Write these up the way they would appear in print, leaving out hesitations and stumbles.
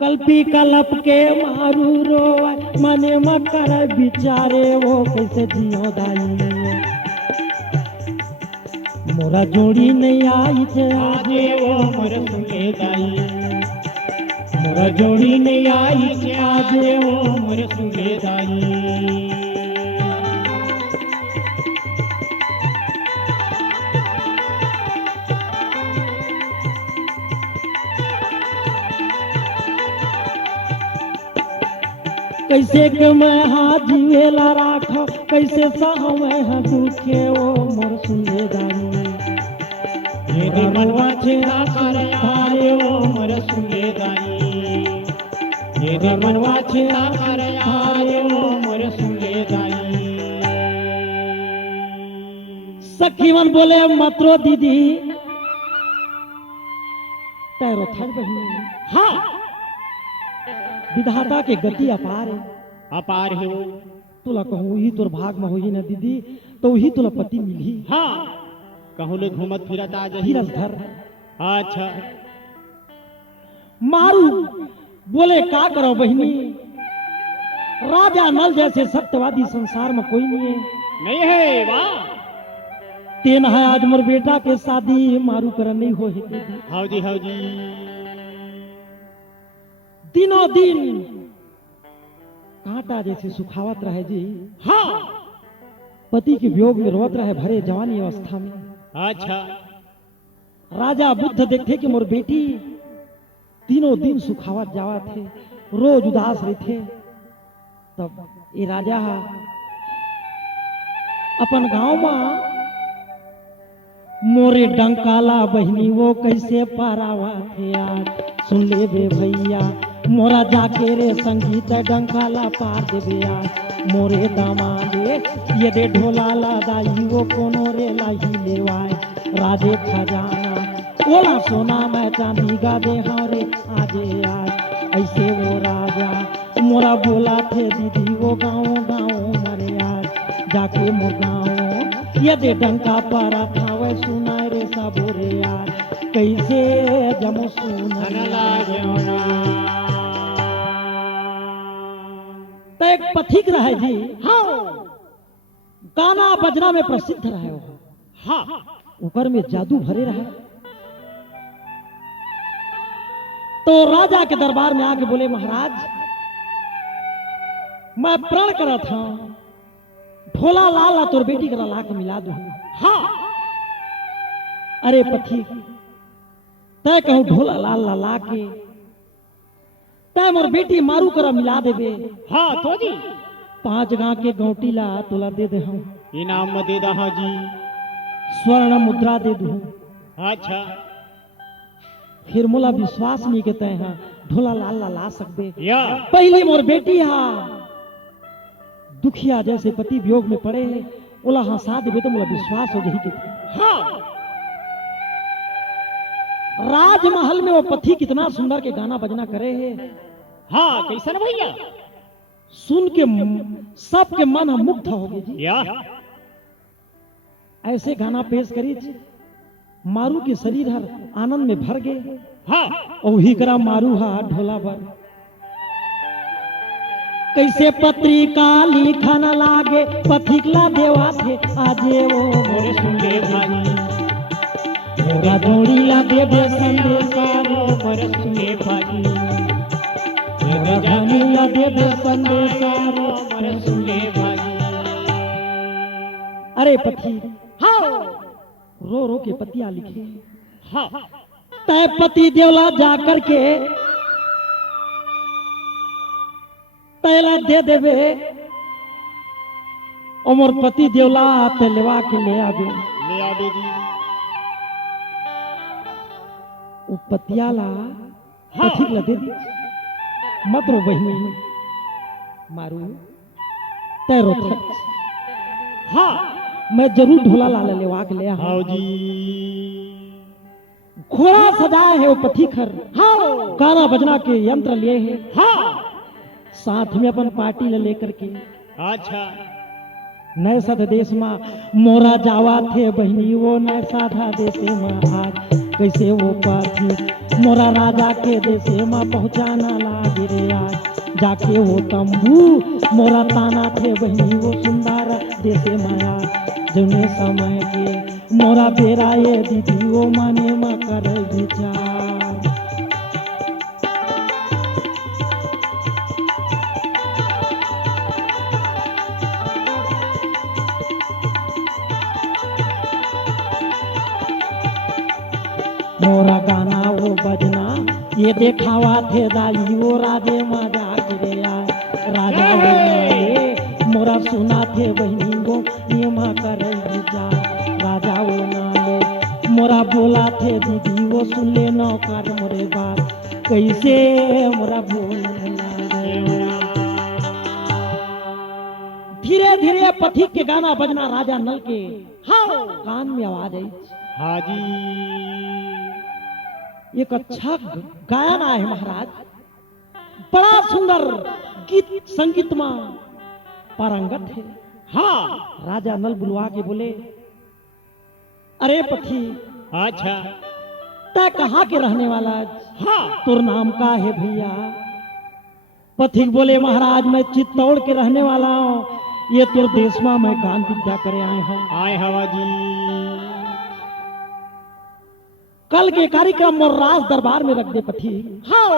कल्पी कलप के मारू रोए मने मकर बिचारे वो कैसे जियो दाई मोरा जोड़ी नहीं आई थे आजे वो मोर सुने दाई मोर जोड़ी नहीं आई थे आजे वो मोर सुने दाई कैसे के मैं हाथ जीवेला राखो कैसे सहमे हाँ दुखे वो मोर सुने दाई ये मनवा छेड़ा कर हारे वो मोर सुने दाई ये मनवा छेड़ा कर हारे वो मोर सुने दाई सखीवन बोले मतरो दीदी तैरो थक बहिनी हाँ विधाता के गति अपार है अपार है वो तुला कहूँ ही तोर भाग में होई ना दीदी तो ही तुला पति मिली हाँ कहूँ ले घूमत फिरत आ जाही धीरज धर अच्छा मारू बोले का करो बहिनी राजा नल जैसे सत्यवादी संसार में कोई नहीं है नहीं है वाह तेन है आज मोर बेटा के शादी मारू कर नहीं हो है हाउ जी दिनों दिन कांटा जैसे सुखावत रहे जी हाँ पति के वियोग में रोत रहे भरे जवानी अवस्था में अच्छा राजा बुद्ध देखते कि मोर बेटी तीनों दिन सुखावत जावा थे रोज उदास रहे थे तब ये राजा अपन गांव में मोरे डंकाला बहनी वो कैसे पारावा थे आज सुन ले बे भैया मोरा जाके रे संगीत डंकाला पार देवे आज मोरे दामादे ये दे ढोला ला दाई वो कोनो रे लाही लेवाए राजे खजाना ओला सोना मैं चांदी गा दे हाँ रे आजे आज ऐसे वो राजा मोरा बोला थे दीदी वो गाँव मरे आज जाके मोर गाँव ये दे डंका पारा था वै सुना रे सबोरे आज कैसे जमो सुना तो एक पथिक रहे जी हाँ गाना बजना में प्रसिद्ध रहे हो हाँ ऊपर में जादू भरे रहे तो राजा के दरबार में आके बोले महाराज मैं प्रण करा था ढोला लाला तोर बेटी करा ला के मिला दू हाँ अरे पथिक तय कहूँ ढोला लाल ला के तय मोर बेटी मारू करा मिला देबे हाँ तो जी 5 गांव के गौटी ला तोला दे दे हम इनाम में दे दहा जी स्वर्ण मुद्रा दे दू अच्छा फिर मोला विश्वास नहीं के तय हाँ ढोला लाल ला सकबे या पहली मोर बेटी हा दुखिया जैसे पति वियोग में पड़े है ओला हंसा देबे तो मोला विश्वास हो जही के हाँ राजमहल में वो पति कितना सुंदर के गाना बजना करे है हाँ कैसा भैया सुन के सबके मन मुग्ध हो गए जी या ऐसे गाना पेश करी मारू के शरीर हर आनंद में भर गए हाँ और ही करा मारू हा ढोला भर कैसे पत्रिका लिखन लागे पथिकला देवा थे आजे वो मोरे सुने भाई मोरा जोड़ी ला देवे संदेशा मोरे सुने भाई राधानी ला देवे संदेशा मोरे सुने भाई अरे पति हाँ रो रो के पतिया लिखे हाँ तय पति देवला जाकर के तैला दे देवे और मोर पति देवला ते लेवा के ले आवे ले आ जी उ पतियाला पथिक ला दे दी मत रो बहिनी मारू तय रो हाँ मैं जरूर ढोला लाल लेवा के ले आ हाँ जी घोड़ा सजाए है वो पथिकर हाँ गाना बजना के यंत्र लिए है हाँ साथ में अपन पार्टी ले लेकर के अच्छा नए साधा देश में मोरा जावा थे बहनी वो नए साधा देश में आज कैसे वो पथी मोरा राजा के देशे में पहुँचाना लागे रे आज जाके वो तंबू मोरा ताना थे बहनी वो सुंदर देशे माया जौने समय के मोरा बेरा ये दीदी वो माने मा कर विचार। मोरा गाना वो बजना ये देखावा थे दाई वो राजे माँ जाके राजा वो नाले मोरा सुना थे बहनी वो ये माँ कर विचार। राजा वो नाले मोरा बोला थे दीदी वो सुन ले नौकर मोरे बात कैसे मोरा बोलना रे। धीरे धीरे पथिक के गाना बजना राजा नल के हाँ कान में आवाज आई। हाजी एक अच्छा गायन है महाराज, बड़ा सुंदर गीत संगीत में पारंगत है। हाँ राजा नल बुलवा के बोले अरे पथी अच्छा तय कहाँ के रहने वाला हाँ तुर नाम का है भैया। पथिक बोले महाराज मैं चित्तौड़ के रहने वाला हूँ, ये तुर देश में मैं गान विद्या करे आए हैं। आए हवा जी कल के कार्यक्रम में राज दरबार में रख दे पथी। हाँ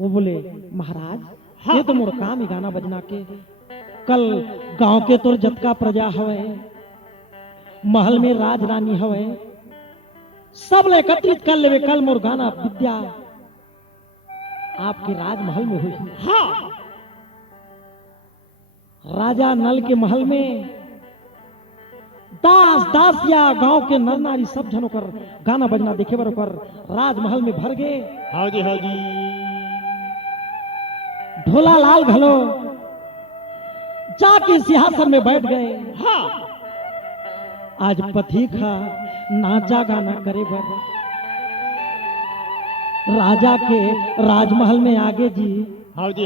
वो बोले महाराज हाँ। ये तो मोर काम ही गाना बजना के कल गांव के तोर जतका प्रजा हवे महल में राज रानी हवे सब ले एकत्रित कर लेवे कल मोर गाना विद्या आपके राजमहल में हुई। हाँ राजा नल के महल में दास दासिया गांव के नर नारी सब जनों कर गाना बजना देखे बरोबर राजमहल में भर गए। हाँ जी ढोला लाल घलो जाके सिंहासन में बैठ गए। हाँ आज पथिक नाचा गाना करे बर राजा के राजमहल में आगे जी। हाँ जी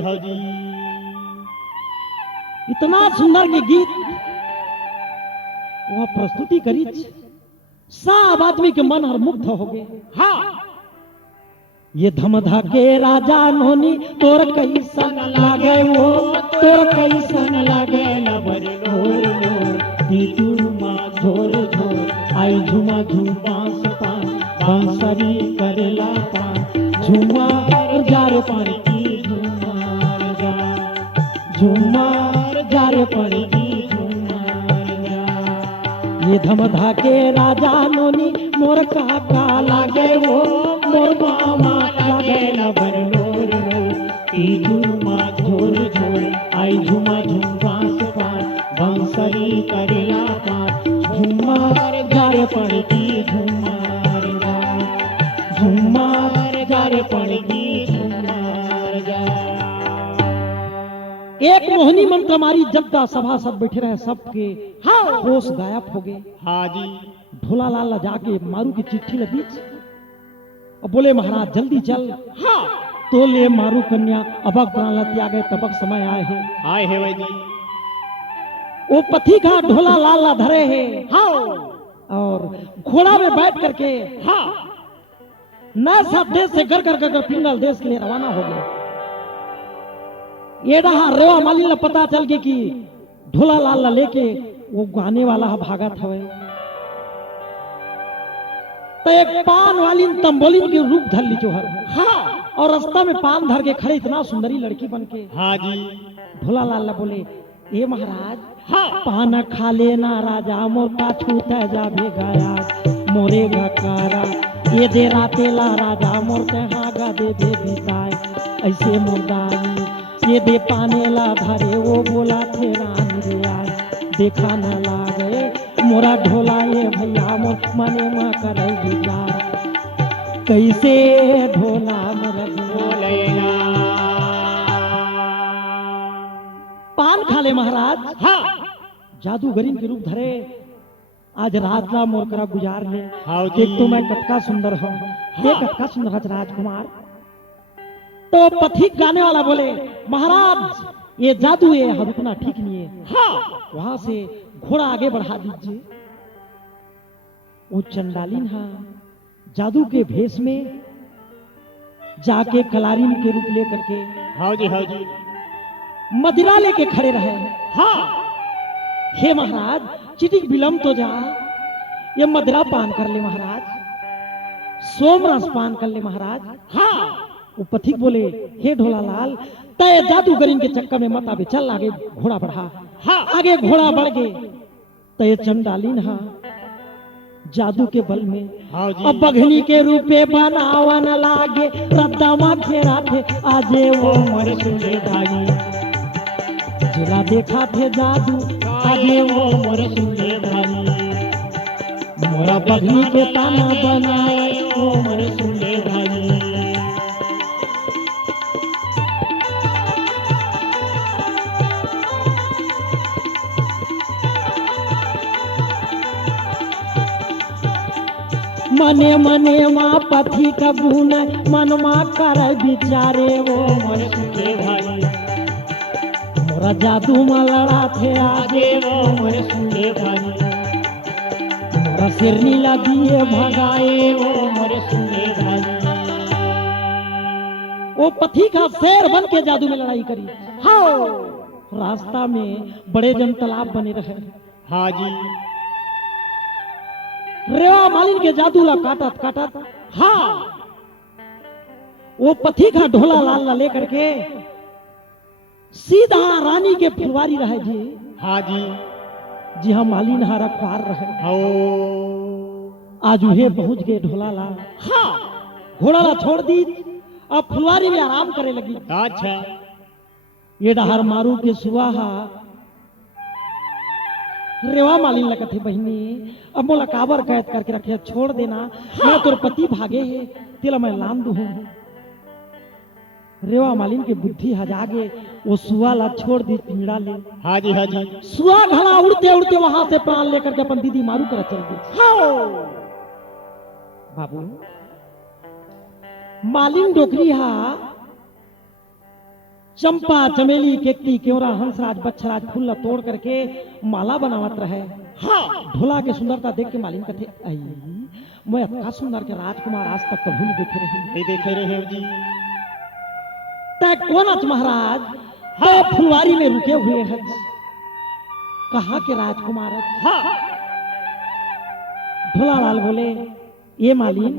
इतना सुंदर के गीत वह प्रस्तुति करी सब आदमी के मन हर मुग्ध हो गए। हाँ ये धमधा के राजा नोनी तोर कैसन लागे वो तोर कैसन लागे लबर लोर लोर झुमा झोर झोर आई झुमा झुमा पान बांसुरी करेला पान झुमार जार पानी की झुमार जार पानी की ये धमधा के राजा नोनी मोर काका लागे वो मोर मामा लागे लबर लोर लोर झुमा झोर झोर आई झुमा झुमा पान बांसुरी करेला पान झुमार जार पानी की झुमार जार पानी की झुमार एक मोहनी मंत्र मारी जब का सभा सब बैठे रहे सबके हाँ होश गायब हो गए। हाँ जी ढोला लाल जाके मारू की चिट्ठी लगी और बोले महाराज जल्दी चल। हाँ तो ले मारू कन्या अबक बना त्याग गए तबक समय आए हैं भाई जी वो पथी का ढोला लाल धरे है। हाँ और घोड़ा में बैठ करके हाँ न सब देश से घर कर पिंगल देश के लिए रवाना हो गए। ये रहा रेवा माली ला पता चल गई कि ढोला लाल लेके वो गाने वाला भागत हवे तो एक पान वाली तंबोलिन के रूप धर ली जोहर। हाँ और रास्ता में पान धर के खड़े इतना सुंदरी लड़की बन के। हाँ जी ढोला लाल बोले ए महाराज हाँ पान खा लेना राजा मोर पाछू तय जाबे गाया मोरे गकारा ये दे रातेला राजा मोर ते हागा दे दे बिताए ऐसे मुर्दानी ये दे पाने ला धरे वो बोला थे रानी रे आज देखा न लागे मोरा ढोला ये भैया मोर मने मा करे विचार कैसे ढोला मोरा बोलेगा पान खा ले महाराज। हाँ जादूगरीन के रूप धरे आज रात ला मोर करा गुजार ले। हाँ जी देख तो मैं कतका सुंदर हूँ ये कतका सुंदर है राजकुमार। तो पथिक गाने वाला बोले महाराज ये जादू है रुकना ठीक नहीं है। हाँ वहां से घोड़ा आगे बढ़ा दीजिए। वो चंडालिन जादू के भेष में जाके कलारीन के रूप लेकर के हाँ जी मदिरा लेके खड़े रहे। हाँ हे महाराज चिटिक विलम्ब तो जा, ये मदिरा पान कर ले महाराज, सोमरस पान कर ले महाराज। हाँ वो पथिक बोले हे ढोला लाल, तय जादूगरीन के चक्कर में मत आवे, चल आगे घोड़ा बढ़ा। हाँ आगे घोड़ा बढ़ गए तय चंडालीन हा जादू के बल में हाँ जी अब बघनी के रूपे बनावन लागे, रद्दामा फेरा थे आजे वो मोर सुने भाई, जिला देखा थे जादू आगे वो मोर सुने भाई, मोरा बघनी के ताना बनाए वो मोर सुने भाई। मने मने माँ पथी कबून मन माँ कर बिचारे वो मोर सुने भाई, मोरा जादू में लड़ा थे आगे, आगे वो मोर सुने भाई, मोरा सिरनी दिए भगाए वो मोर सुने भाई। वो पथी का शेर बन के जादू में लड़ाई करी। हाँ रास्ता में बड़े जन तालाब बने रहे। हाँ जी रेवा मालिन के जादू ला काटत काटत हाँ वो पथी का ढोला लाल ला लेकर के सीधा रानी के फुलवारी रहे जी। हाँ जी जी हाँ मालिन हा रखवार रहे। हो आज उहे पहुंच गए ढोला लाल। हाँ घोड़ा ला छोड़ दी, अब फुलवारी में आराम करे लगी। अच्छा ये डहर मारू के सुहा रेवा मालिन लगत है बहनी, अब मोला काबर कैद करके रखे, छोड़ देना। मैं तोर पति भागे है तेला मैं लान दू। रेवा मालिन के बुद्धि हजागे, वो सुआ ला छोड़ दी पिंजड़ा ले। हाँ जी सुआ घड़ा उड़ते उड़ते वहां से प्राण लेकर के अपन दीदी मारू कर चल गई। हाँ बाबू मालिन डोकरी हा चंपा चमेली केकती केवरा हंसराज बच्छराज फूल ला तोड़ करके माला बनावत रहे। हाँ ढोला के सुंदरता देख के मालिन कथे आई मैं इतना सुंदर के राजकुमार आज तक कभी नहीं देखे रहे। नहीं देखे रहे हो जी। तय कोनच महाराज हाँ फुलवारी में रुके हुए हैं, कहाँ के राजकुमार है। हाँ ढोला लाल बोले ये मालिन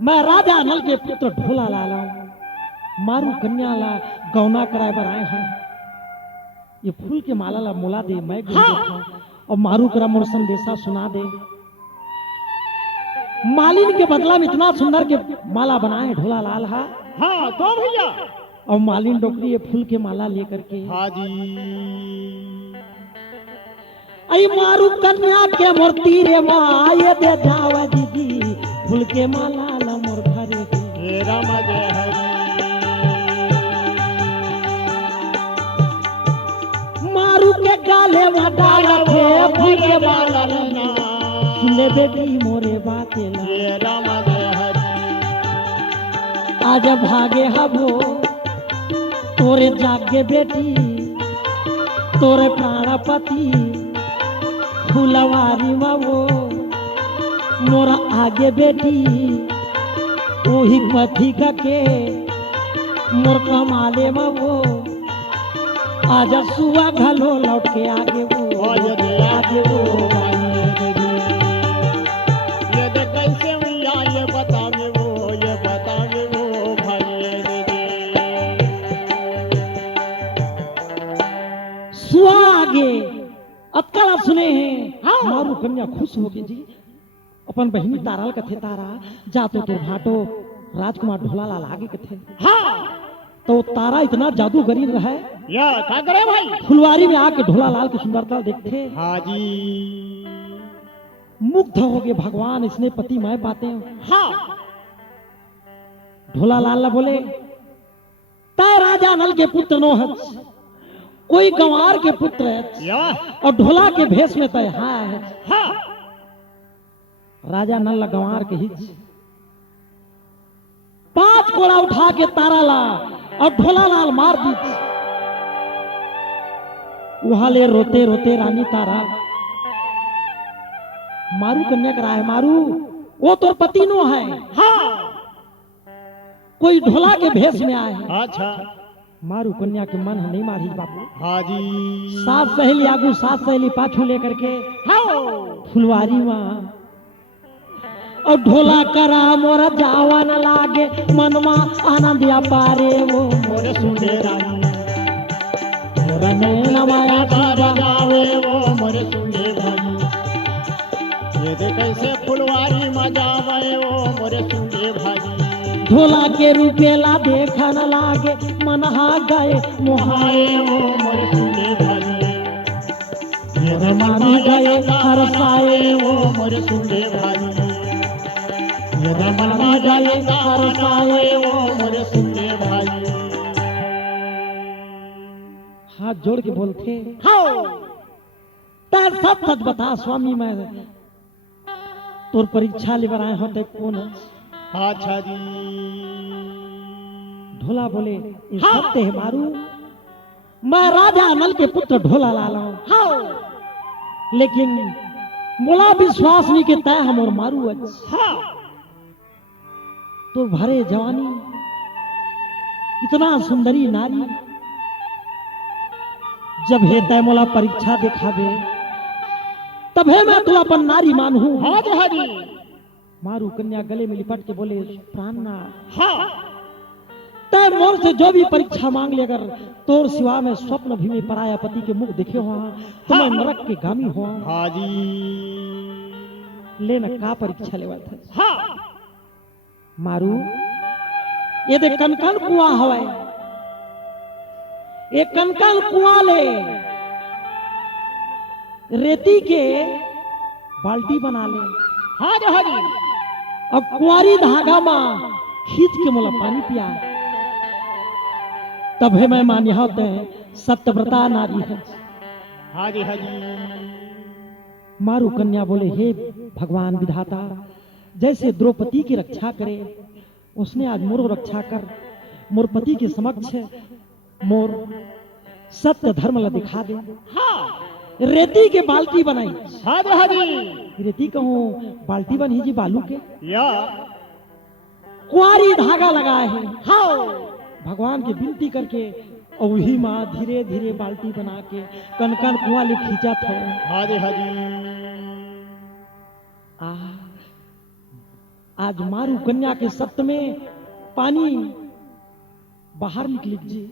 मैं राजा नल के पुत्र ढोला लाल हूं, मारू कन्या ला गौना कराए बर आए हैं। ये फूल के माला ला मोला दे, मैं हाँ। और मारू करा मोर संदेशा सुना दे। मालिन के बदला में इतना सुंदर के माला बनाए ढोला लाल हा। हाँ तो भैया और मालिन डोकरी ये फूल के माला लेकर के हाँ जी आई मारू कन्या के मूर्ति रे माँ ये दे जावा दीदी, फूल के माला ला मोर घरे हे राम जय हरि। मारू के गाले डाला थे फूल के माला लना, सुने बेटी मोरे बाते ला। हे राम जय हरि। आज भागे हबो तोरे जागे बेटी, तोरे प्राणपति फुलवारी वो मोरा आगे बेटी, वही पथी के मोर कमाले वो आज सुआ घलो लौट के आगे वो आगे वो। ये देख कैसे हुआ ये बतावे वो भाई। सुआ आगे अतकाला सुने हैं। हाँ मारू कन्या खुश हो गई जी, अपन बहिनी ताराल कथे तारा जातो तो भाटो राजकुमार ढोला लाल आगे कथे। हाँ तो तारा इतना जादूगरी रहा है, या क्या करे भाई। फुलवारी में आके ढोला लाल की सुंदरता देखते हाँ जी मुग्ध हो गए, भगवान इसने पति मैं बातें। हाँ ढोला लाल ला बोले तय राजा नल के पुत्र नो है, कोई गंवार के पुत्र है या और ढोला के भेष में तय हाँ है। हाँ राजा नल ला गंवार के हिच 5 कोड़ा उठा के तारा ला और ढोला लाल मार दी। वहां ले रोते रोते रानी तारा मारू कन्या कराए मारू वो तो पति नो है, हाँ कोई ढोला के भेष में आए हैं। अच्छा मारू कन्या के मन नहीं मारी बाबू। हाँ जी सात सहेली आगू सात सहेली पाछू लेकर के फुलवारी माँ और ढोला करा मोरा जावा न लागे मनवा आनंद या पारे वो मोरे सुने रानी मोरा नैना माया बार जावे वो मोरे सुने रानी ये दे कैसे फुलवारी मजावे वो मोरे सुने भाई ढोला के रूपेला देखा न लागे मनहा गए मोहाए आए वो मोरे सुने भाई ये दे मानी गए हरसाए वो मोरे सुने भाई ये दे मनवा जाए हरसाए वो मोरे सुने भाई हाथ जोड़ के बोलते तैर सच सच बता स्वामी मैं तोर परीक्षा ले बनाए होते कौन है? अच्छा जी ढोला बोले ये सत्य है मारू, मैं राजा नल के पुत्र ढोला लाला हूं, लेकिन मोला विश्वास नहीं के तय हम और मारू हाँ तो भरे जवानी इतना सुंदरी नारी जब हे तय मोला परीक्षा दिखावे तब है मैं तुला अपन नारी मानू। हाँ जी हाँ जी मारू कन्या गले में लिपट के बोले प्राणना हाँ तय मोर से जो भी परीक्षा मांग ले, अगर तोर सिवा में स्वप्न भी में पराया पति के मुख देखे हुआ तो मैं नरक के गामी हुआ। हाँ जी लेना का परीक्षा लेवा था हाँ मारू ये दे कनकन कुआ हवे, ये कनकन कुआ ले रेती के बाल्टी बना ले हाँ जी हाँ जी और कुआरी धागा में खींच के मोला पानी पिया, तब है मैं मान्य होते हैं सत्यव्रता नारी है। हाँ जी हाँ जी मारू कन्या बोले हे भगवान विधाता, जैसे द्रौपदी की रक्षा करे उसने आज मोर रक्षा कर मोर पति के समक्ष मोर सत्य धर्म ला दिखा दे। हाँ रेती के बाल्टी बनाई, हाँ जी हाँ जी रेती कहूँ बाल्टी बनी जी बालू के, या कुआरी धागा लगाए हैं। हाँ भगवान की विनती करके और वही माँ धीरे धीरे बाल्टी बना के कनकन कुआं ले खींचा था। हाँ जी हाँ जी आज मारू कन्या के सत्य में पानी बाहर निकली जी,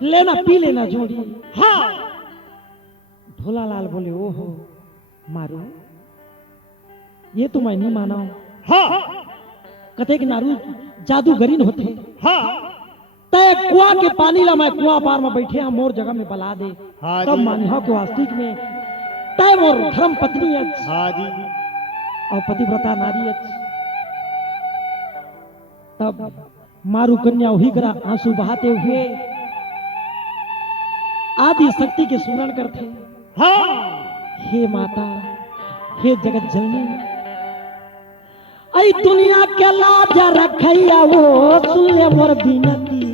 लेना पी लेना जोड़ी। हाँ ढोला लाल बोले ओहो मारू ये तो मैं नहीं माना हूं, हाँ कते के नारू जादूगरीन होते हाँ तय कुआ के पानी ला मैं कुआ पार में बैठे हम मोर जगह में बला दे, हाँ तब जी। मानी हो के वास्तविक में तय मोर धर्म पत्नी है हाँ जी और पतिव्रता नारी है। तब मारू कन्या वही करा आंसू बहाते हुए आदि शक्ति के सुमरण करते, हाँ हे माता हे जगत जननी, ऐ दुनिया के लाज रखैया वो सुन ले मोर बिनती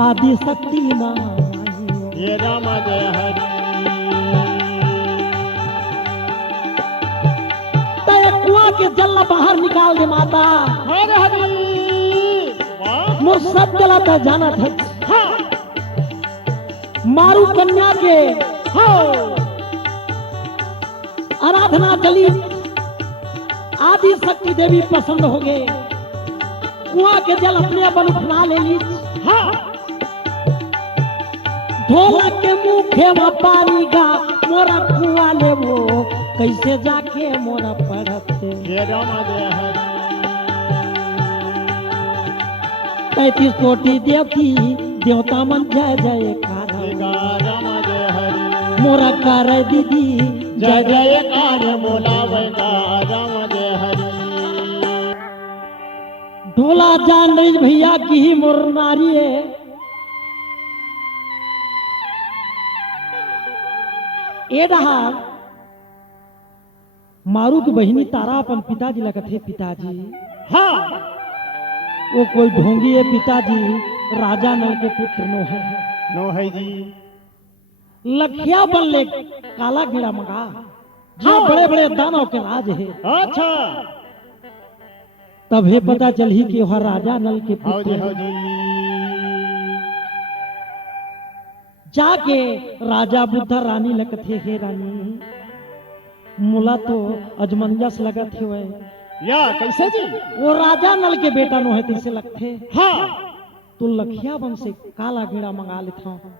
आदि शक्ति माई। ये राम जय हरि तय कुआं के जल बाहर निकाल दे माता, हरे हरि वाह मोर सब जला तो जाना था। हाँ मारू कन्या के आराधना चली, आदि शक्ति देवी पसंद हो गए, कुआं के जल अपने बन उठा ले ली। हाँ ढोलक के मुखे में पानी गा मोरा कुआं ले वो कैसे जाके मोरा पड़ते। ये राम जय हरि 33 कोटि देवती देवता मन जय जयकार, राम जय हरि मोरा कर दीदी जय जयकार बोलावेगा राम जय हरि ढोला जान रही भैया की ही मोर नारी है। ए रहा मारू की बहिनी तारा अपन पिताजी लगत है पिताजी। हाँ वो कोई ढोंगी है पिताजी, राजा नल के पुत्र नो है। नो है जी लखिया बन ले काला कीड़ा मगा जो बड़े बड़े दानव के राज है। अच्छा तब हे पता चली कि वह राजा नल के हाँ जी पुत्र हाँ हैं। जी जाके राजा बुद्धा रानी लगते हे रानी मुला तो अजमंजस लगत हुए या कैसे जी वो राजा नल के बेटा नो है तैसे लगते हाँ तो लखिया बन से काला घेड़ा मंगा लेता हूं।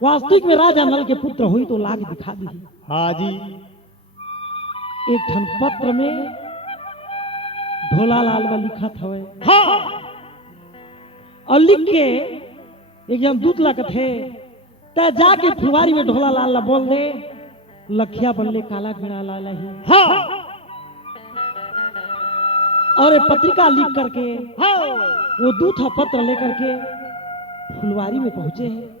वास्तविक में राजा नल के पुत्र हुई तो लाग दिखा दी। हाँ जी एक ठन पत्र में ढोला लाल वा लिखा था हाँ और लिख के एक जन दूत लगत है ते जाके फुलवारी में ढोला लाल ला बोल दे लखिया बनले काला घेड़ा लाला ही। हाँ और ये पत्रिका लिख करके हाँ वो दूत पत्र लेकर के फुलवारी में पहुंचे हैं।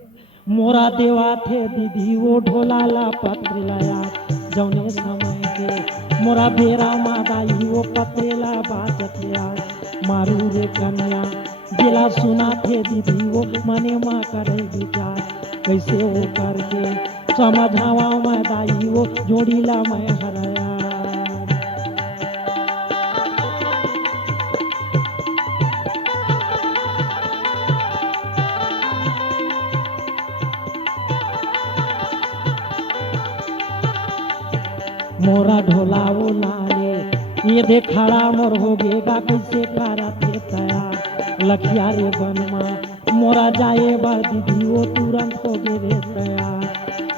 मोरा देवा थे दीदी वो ढोला ला पत्र लाया जौने समय के मोरा बेरा मादाई वो पत्रेला बाजत यार मारू रे कन्या जिला सुना थे दीदी वो मने माँ करे विचार कैसे वो करके समझावा मैं दाई वो जोड़ीला मैं हराया। मोरा ढोला वो लाले ये देखाड़ा मोर हो गेगा कैसे कारा थे तया लखिया रे बनमा मोरा जाए बा दीदी वो तुरंत हो गे रे तया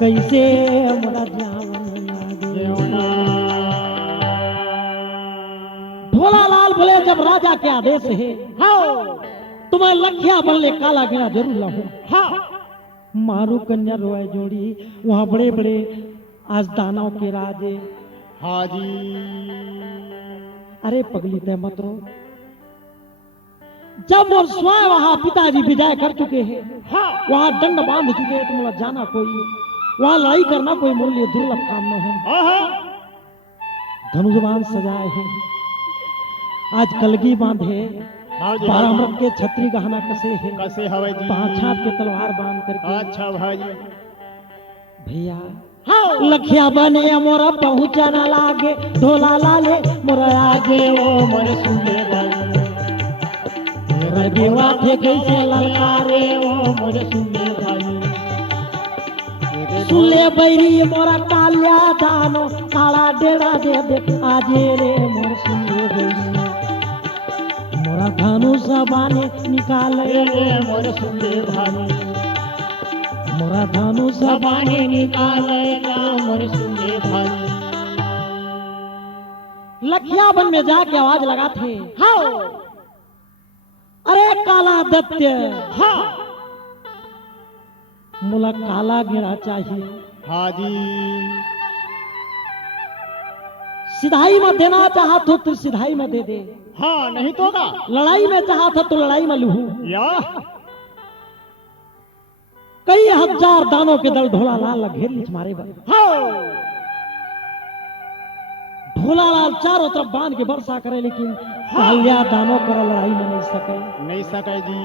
कैसे मोरा जावन लागे। ढोला लाल बोले जब राजा के आदेश है तुम्हें लखिया बनले काला घेरा जरूर लाऊं। हाँ मारू कन्या रोए जोड़ी वहाँ बड़े बड़े आज दानव के राजे। हाँ जी अरे पगली तय मत रो जब मोर स्वयं वहां पिताजी विदाई कर चुके हैं हाँ वहां दंड बांध चुके हैं तुम जाना कोई वहां लड़ाई करना कोई मोर लिए दुर्लभ काम न है। हाँ धनुष्बाण सजाए हैं आज कलगी बांधे हाँ जी बारह मृग के छत्री गहना कसे है कैसे हवे जी पांच हाथ के तलवार बांध करके अच्छा भाई भैया लखिया बने मोरा पहुंचना लागे ढोला लाले मोरा आगे ओ मन सुने भाई देवा थे कैसे ललकारे ओ मन सुने भाई सुले बैरी मोरा कालिया दानो काला डेरा दे दे आजे रे मोर सुले बैरी मोरा धनुष बाने निकाले मन सुने भाई मोरा धनुष बाने निकालेगा मन सुने भाई। लखिया बन में जाके आवाज लगाते अरे काला दत्य हाँ मुला काला घेरा चाहिए हाँ जी सिधाई में देना चाहा तो तू सिधाई में दे दे हाँ नहीं तो का लड़ाई में चाहा था तो लड़ाई में लूहू। या कई हजार दानों के दल ढोला लाल घेर लीच मारे बल ढोला लाल चारों तरफ बांध के वर्षा करे लेकिन कालिया दानों पर लड़ाई में नहीं सके। नहीं सके जी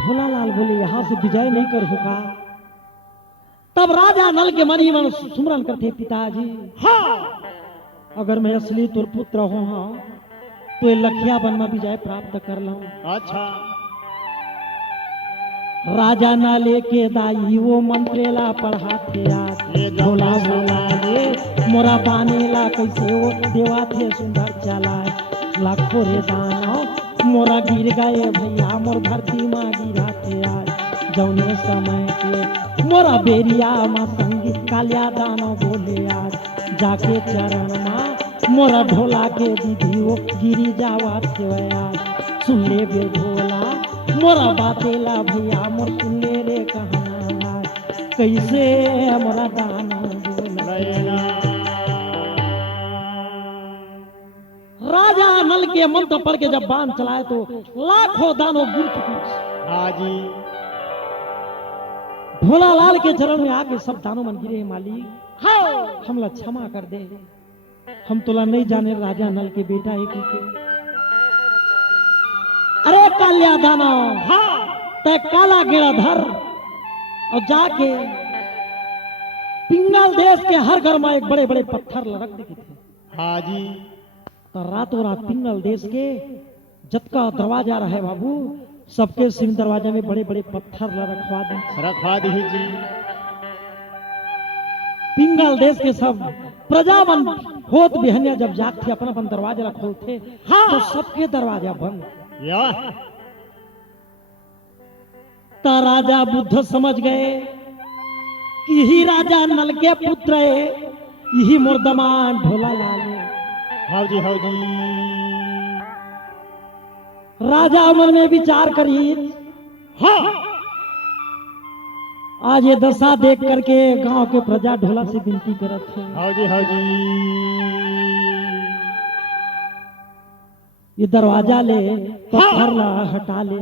ढोला लाल बोले यहां से विजय नहीं कर होगा। तब राजा नल के मन ही मन सुमरन करते पिताजी हाँ अगर मैं असली तुर पुत्र हूं हाँ तो ये लखिया बन में विजय प्राप्त कर लूं। अच्छा राजा ना लेके दाई वो मंत्रेला पढ़ाते ये ढोला बोला रे मोरा बानेला कैसे वो देवा थे सुंदर चलाए लाखों रे दानव मोरा गिर गए भैया मोर धरती माँ गिरा थे आज जौने समय के मोरा बेरिया माँ संगी कालिया दानव बोले आज जाके चरण माँ मोरा ढोला के दीदी वो गिरी जावा थे आज सुन ले बे ढोला मोरा बातेला भैया मोर सुन ले रे कहना कैसे मोरा दानव बोला। राजा नल के मंत्र पढ़ के जब बाण चलाए तो लाखों दानव गिर चुके। हाँ जी भोला लाल के चरण में आके सब दानव मन गिरे मालिक हमला क्षमा कर दे हम तोला नहीं जाने राजा नल के बेटा है के। अरे कालिया दानव हाँ तय काला गेड़ा धर और जाके पिंगल देश के हर घर में एक बड़े बड़े पत्थर लड़क दिखे थे। हाँ जी। तो रातों रात पिंगल देश के जतका दरवाजा रहे बाबू, सबके सिंह दरवाजा में बड़े बड़े पत्थर रखवा दे। रखवा दी जी। पिंगल देश के सब प्रजावन होत बिहनिया जब जागते अपन अपन दरवाजा खोलते, हाँ तो सबके दरवाजा बंद। या ता राजा बुद्ध समझ गए कि ही राजा नल के पुत्र है, यही मुर्दमान ढोला लाल है। हाँ जी, हाँ जी। राजा मन में विचार करी, हाँ आज ये दशा देख करके गांव के प्रजा ढोला से विनती करत है। हाँ जी, हाँ जी। ये दरवाजा ले पत्थर ला हटा ले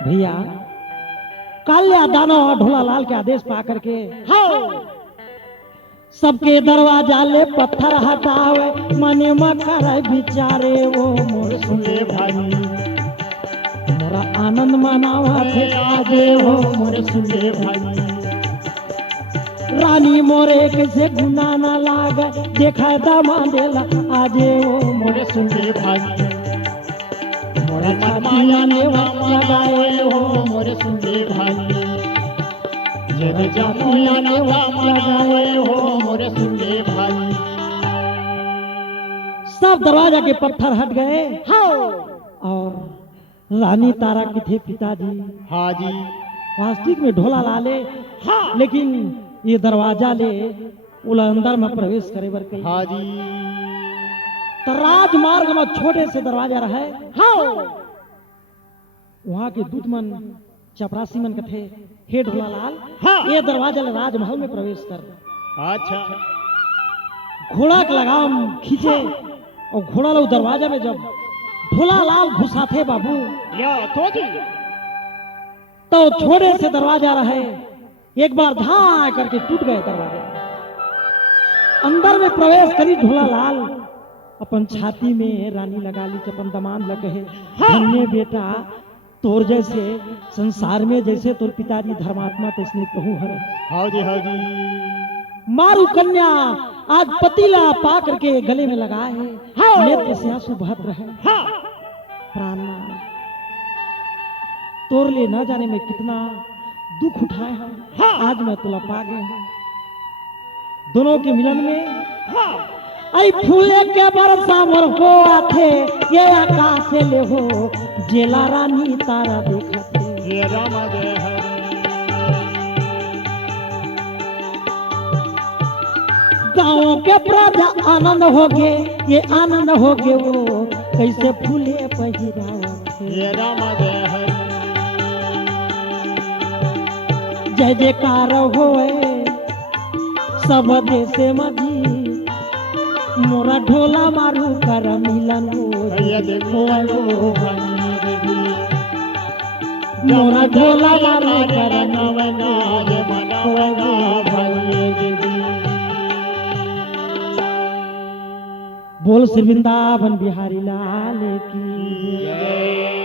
भैया। काल्या दानव ढोला लाल के आदेश पा करके सबके दरवाजा ले पत्थर हटावे, मने मकर बिचारे वो मोर सुने भाई, मोरा आनंद मनावा थे आजे वो मोर सुने भाई। रानी मोरे कैसे गुना ना लाग, देखा दामादेला आजे वो मोर सुने भाई। मोरा छातिया ने लगाए हो मोर सुने भाई। जब जमुया ने वाम लगाए हो मोर सुने भाई। सब दरवाजा के पत्थर हट गए। और रानी तारा के थे पिताजी। हाँ जी। वास्तविक में ढोला लाले, हाँ लेकिन ये दरवाजा ले उला अंदर में प्रवेश करे बर कही। हाँ जी। तो राजमार्ग में छोटे से दरवाजा रहे, हाँ वहां के दूतमन चपरासी मन कथे, हे ढोला लाल, हाँ ये दरवाजा ले राजमहल में प्रवेश कर। अच्छा। घोड़ा का लगाम खींचे और घोड़ा लो दरवाजा में जब ढोला लाल घुसा थे बाबू, या तो जी तो छोटे से दरवाजा रहे, एक बार धां करके टूट गए दरवाजा। अंदर में प्रवेश करी ढोला लाल, अपन छाती में रानी लगा ली, अपन दमान लगे है, धन्य बेटा तोर जैसे संसार में जैसे तोर पिताजी धर्मात्मा तैसने कहूँ हर। हाँ जी, हाँ जी। मारू कन्या आज पतीला पा करके गले में लगाए है, हाँ नेत्र से आंसू बहत रहे, हाँ प्राणनाथ तोर ले न जाने में कितना दुख उठाए हैं, हाँ आज मैं तुला पा गए हूं। दोनों के मिलन में, हाँ आई फूले के बरसा मोर हो आथे, ये आकाश से ले हो जेला रानी तारा देखा थे। ये राम जय हरे। गाँव के प्रजा आनंद हो गए, ये आनंद हो गए वो कैसे फूले पहिरावत थे। ये राम जय हरे। जय जयकार होए सब देश मधी, मोरा ढोला मारू कर मिलन भैया देखो वो भाई देवी। मोरा ढोला मारू कर नवना ये मनवना भाई देवी। बोल श्री वृंदावन बिहारी लाल की जय।